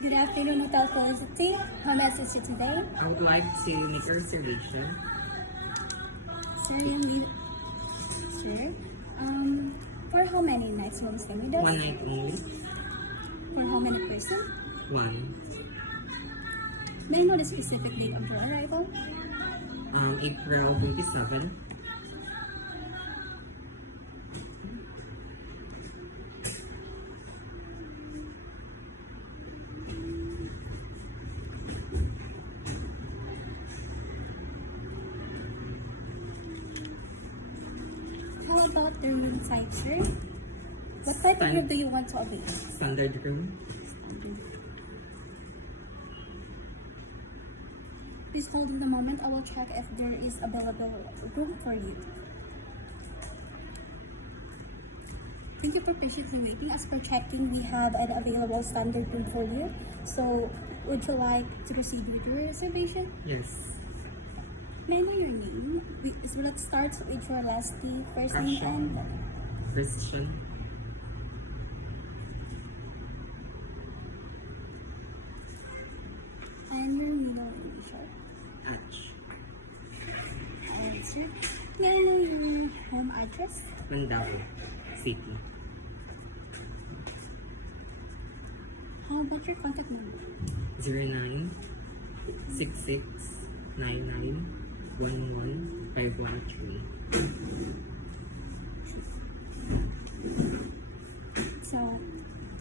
Good afternoon, Hotel Felicity. How may I assist you today? I would like to make a reservation. Sir, you need... Sure. For how many nights will you stay with us? One night only. For how many person? One. May I know the specific date of your arrival? April 27. How about the room type, sir? What type of room do you want to avail? Standard room. Please hold in the moment. I will check if there is available room for you. Thank you for patiently waiting. As per checking, we have an available standard room for you. So, would you like to proceed with your reservation? Yes. May I know your name? Let's start with your last name, first name, Kasha. and Christian. your middle initial. H. Sir, may I know your home address? Mandao City. How about your contact number? 09 66 99 11 513. So,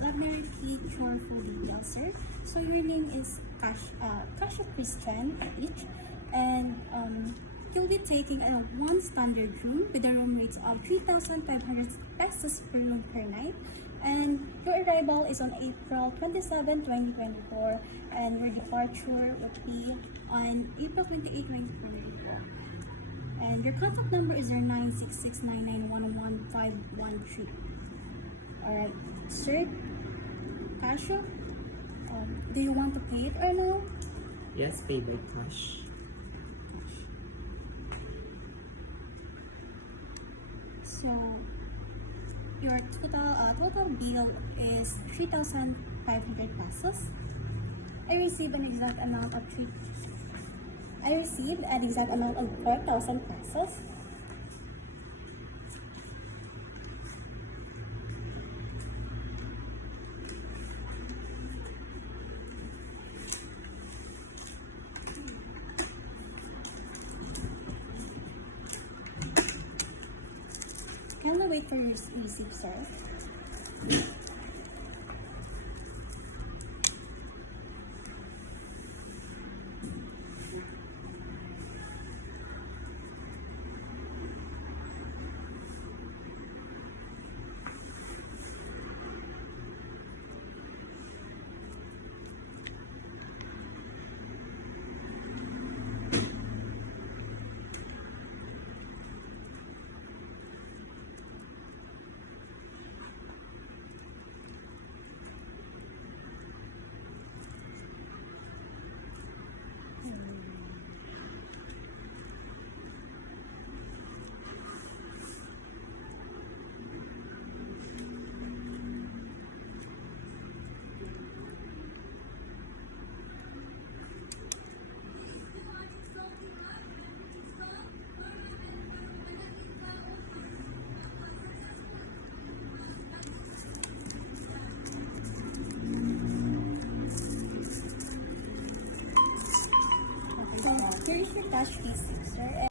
let me repeat your full details, sir. So, your name is Kasha Christian H, and you'll be taking a one standard room with a room rate of 3,500 pesos per room per night. And your arrival is on April 27, 2024, and your departure would be on April 28, 2024. And your contact number is 096699111513. Alright, sir, Kasha, do you want to pay it or no? Yes, pay by cash. So, your total bill is 3,500 pesos. I received an exact amount of 4,000 pesos. Can we wait for your receipt, sir? So, here is your cash receipt, sir.